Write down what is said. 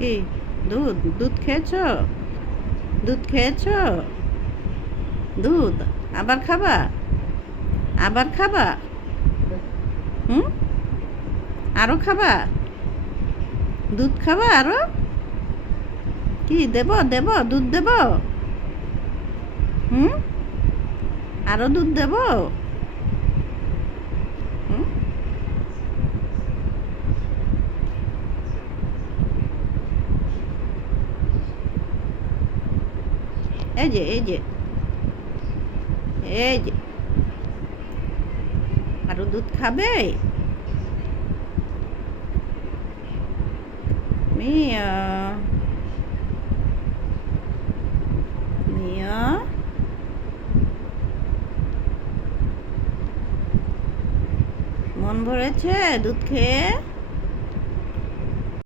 কি দুধ দুধ খেয়েছো? দুধ খেয়েছো? দুধ আবার খাবা? আবার খাবা? হুম, আরো খাবা? দুধ খাবা আরো? কি দেব দেব দুধ দেব? হুম, আরো দুধ দেব? হুম, এই যে এই যে এই যে আরো দুধ খাবে? মিয়া মিয়া মন ভরেছে দুধ খেয়ে?